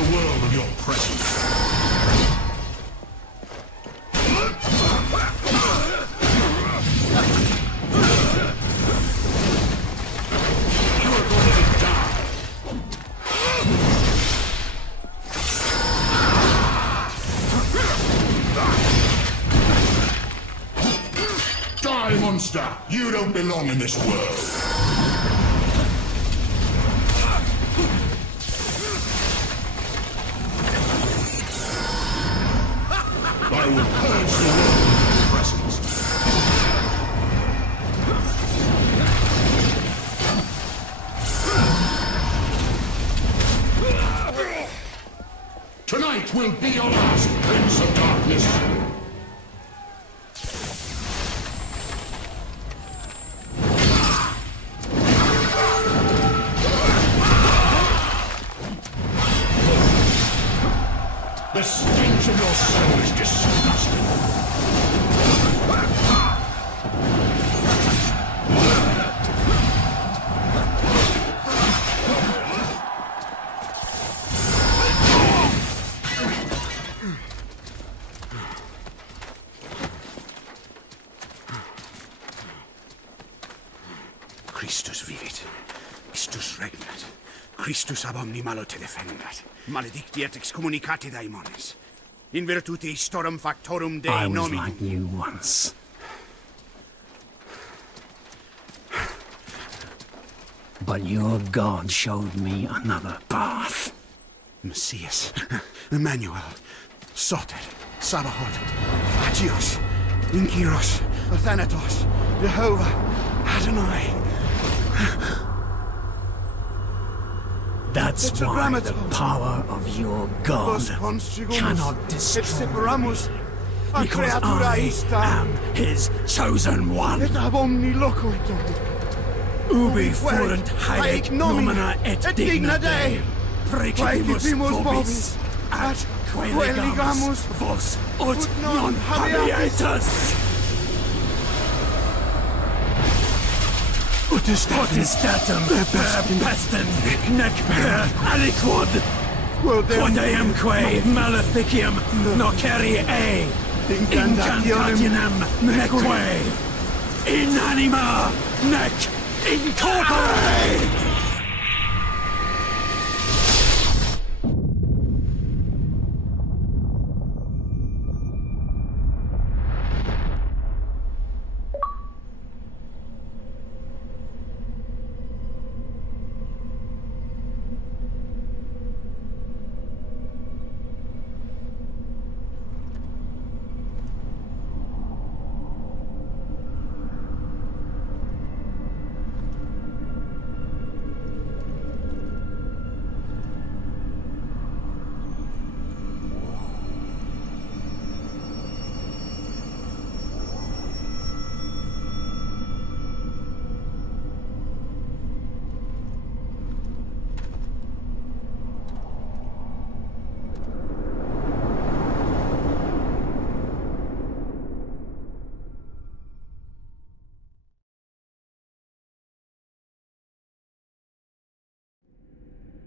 the world of your presence. Monster, you don't belong in this world. I will purge the world with your presence. Tonight will be your last, Prince of Darkness. The stench of your soul is disgusting. Christus vivit. Christus regnat. Christus ab omni malo te defendat. Maledictiat excommunicati daimones. In virtute istorum factorum Dei nominum. I was like you once. But your God showed me another path. Messias, Emmanuel, Soter, Sabaoth, Agios, Inkyros, Athanatos, Jehovah, Adonai. That's why the power of your God cannot destroy me, because I am his chosen one. Ubi fuerunt haec nomina et digna Dei, praecipimus vobis, at quae legamus vos ut non habietus. Ut istatum per pestem, nec per aliquod, quod eamque maleficium nocere incantationem neque, in anima nec in corpore.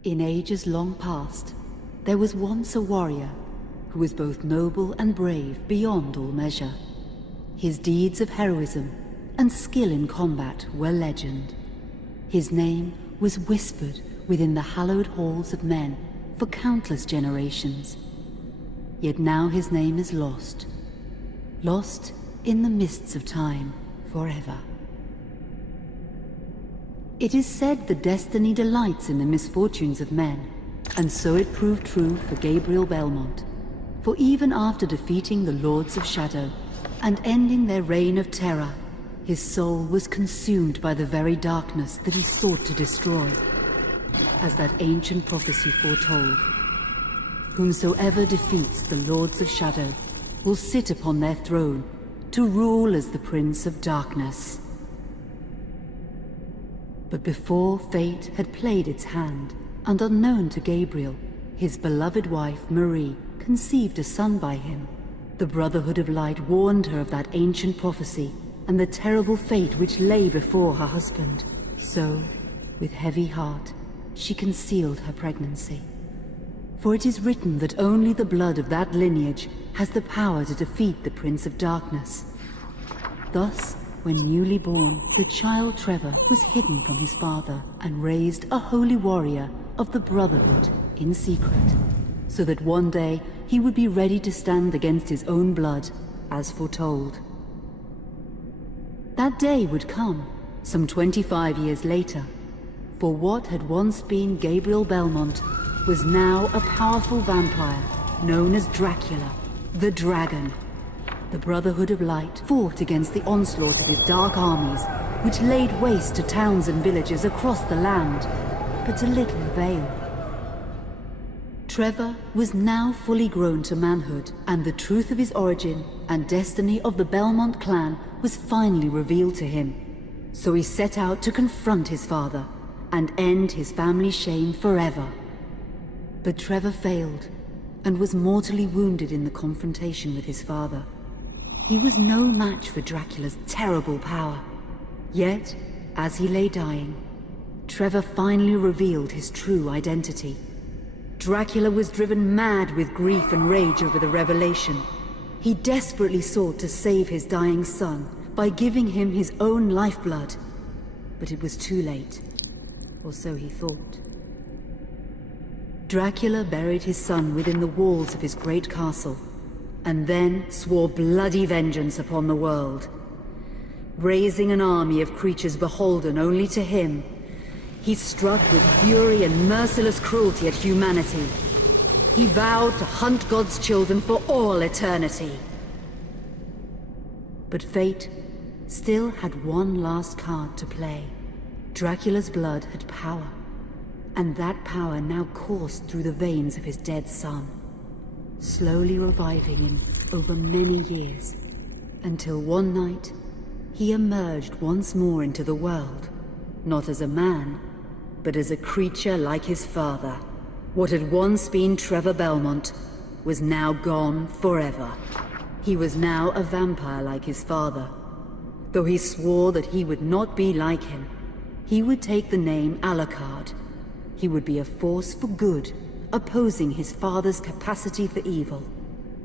In ages long past, there was once a warrior who was both noble and brave beyond all measure. His deeds of heroism and skill in combat were legend. His name was whispered within the hallowed halls of men for countless generations. Yet now his name is lost. Lost in the mists of time forever. It is said that destiny delights in the misfortunes of men, and so it proved true for Gabriel Belmont. For even after defeating the Lords of Shadow and ending their reign of terror, his soul was consumed by the very darkness that he sought to destroy. As that ancient prophecy foretold, whomsoever defeats the Lords of Shadow will sit upon their throne to rule as the Prince of Darkness. But before fate had played its hand, and unknown to Gabriel, his beloved wife Marie conceived a son by him. The Brotherhood of Light warned her of that ancient prophecy and the terrible fate which lay before her husband. So, with heavy heart, she concealed her pregnancy. For it is written that only the blood of that lineage has the power to defeat the Prince of Darkness. Thus, when newly born, the child Trevor was hidden from his father and raised a holy warrior of the Brotherhood in secret, so that one day he would be ready to stand against his own blood, as foretold. That day would come, some 25 years later, for what had once been Gabriel Belmont was now a powerful vampire known as Dracula, the Dragon. The Brotherhood of Light fought against the onslaught of his dark armies, which laid waste to towns and villages across the land, but to little avail. Trevor was now fully grown to manhood, and the truth of his origin and destiny of the Belmont clan was finally revealed to him. So he set out to confront his father and end his family's shame forever. But Trevor failed, and was mortally wounded in the confrontation with his father. He was no match for Dracula's terrible power. Yet, as he lay dying, Trevor finally revealed his true identity. Dracula was driven mad with grief and rage over the revelation. He desperately sought to save his dying son by giving him his own lifeblood. But it was too late, or so he thought. Dracula buried his son within the walls of his great castle, and then swore bloody vengeance upon the world. Raising an army of creatures beholden only to him, he struck with fury and merciless cruelty at humanity. He vowed to hunt God's children for all eternity. But fate still had one last card to play. Dracula's blood had power, and that power now coursed through the veins of his dead son, slowly reviving him over many years, until one night he emerged once more into the world, not as a man, but as a creature like his father. What had once been Trevor Belmont was now gone forever. He was now a vampire like his father. Though he swore that he would not be like him, he would take the name Alucard. He would be a force for good, opposing his father's capacity for evil.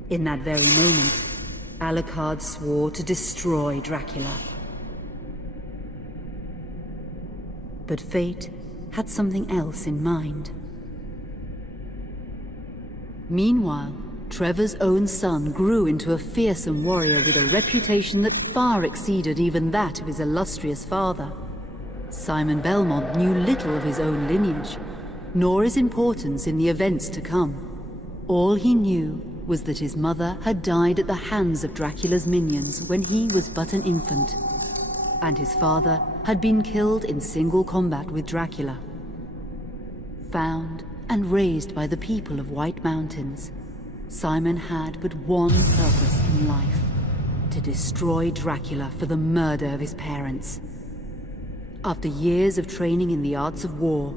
In that very moment, Alucard swore to destroy Dracula. But fate had something else in mind. Meanwhile, Trevor's own son grew into a fearsome warrior with a reputation that far exceeded even that of his illustrious father. Simon Belmont knew little of his own lineage, nor his importance in the events to come. All he knew was that his mother had died at the hands of Dracula's minions when he was but an infant, and his father had been killed in single combat with Dracula. Found and raised by the people of White Mountains, Simon had but one purpose in life: to destroy Dracula for the murder of his parents. After years of training in the arts of war,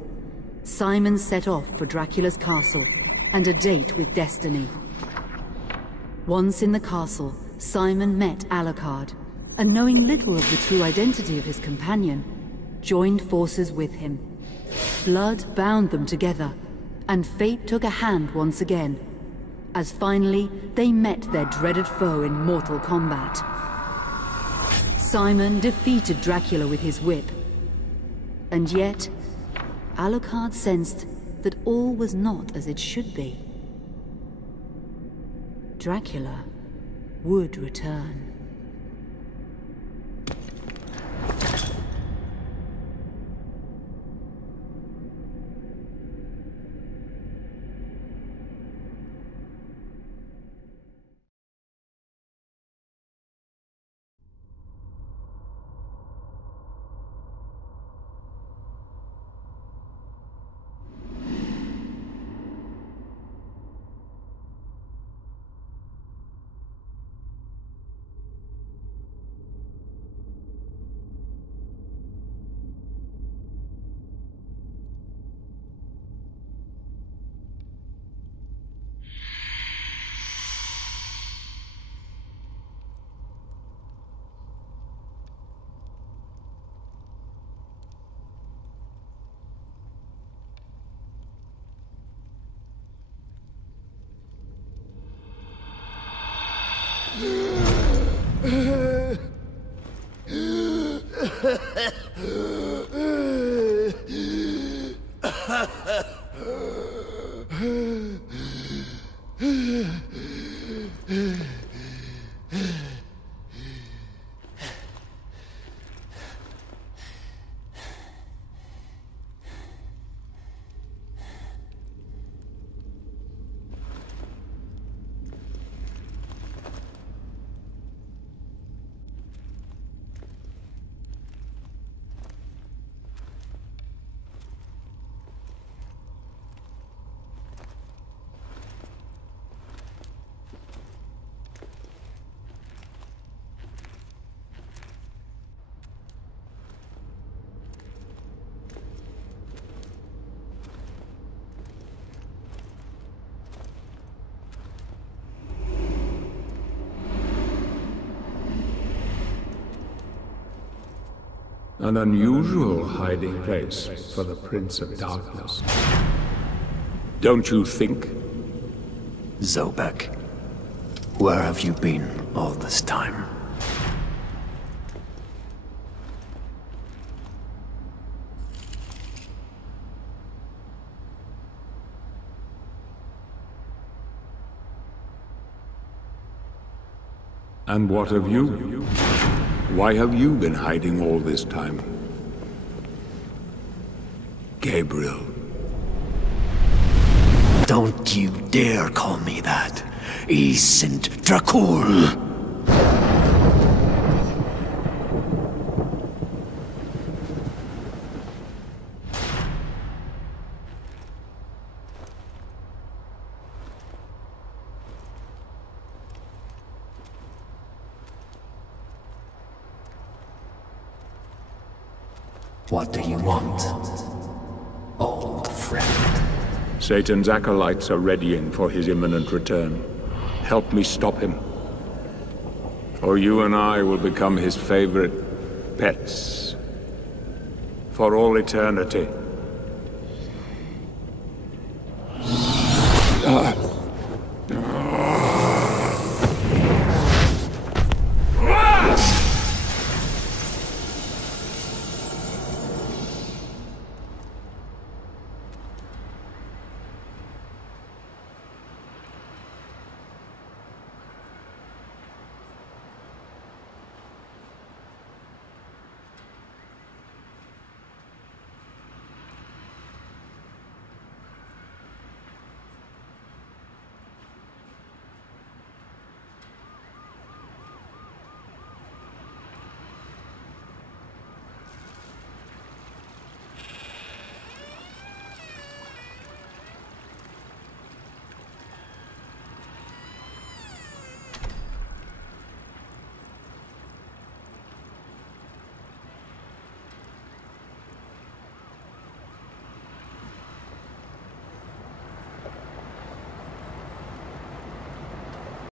Simon set off for Dracula's castle and a date with destiny. Once in the castle, Simon met Alucard, and knowing little of the true identity of his companion, joined forces with him. Blood bound them together, and fate took a hand once again, as finally they met their dreaded foe in mortal combat. Simon defeated Dracula with his whip, and yet Alucard sensed that all was not as it should be. Dracula would return. An unusual hiding place for the Prince of Darkness. Don't you think? Zobek, where have you been all this time? And what of you? Why have you been hiding all this time? Gabriel. Don't you dare call me that. I sind Dracul. What do you want, old friend? Satan's acolytes are readying for his imminent return. Help me stop him. Or you and I will become his favorite pets. For all eternity.